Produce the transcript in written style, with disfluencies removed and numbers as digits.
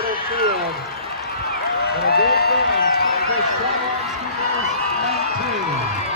Little Field. And a great game for Shamrock Steelers 19.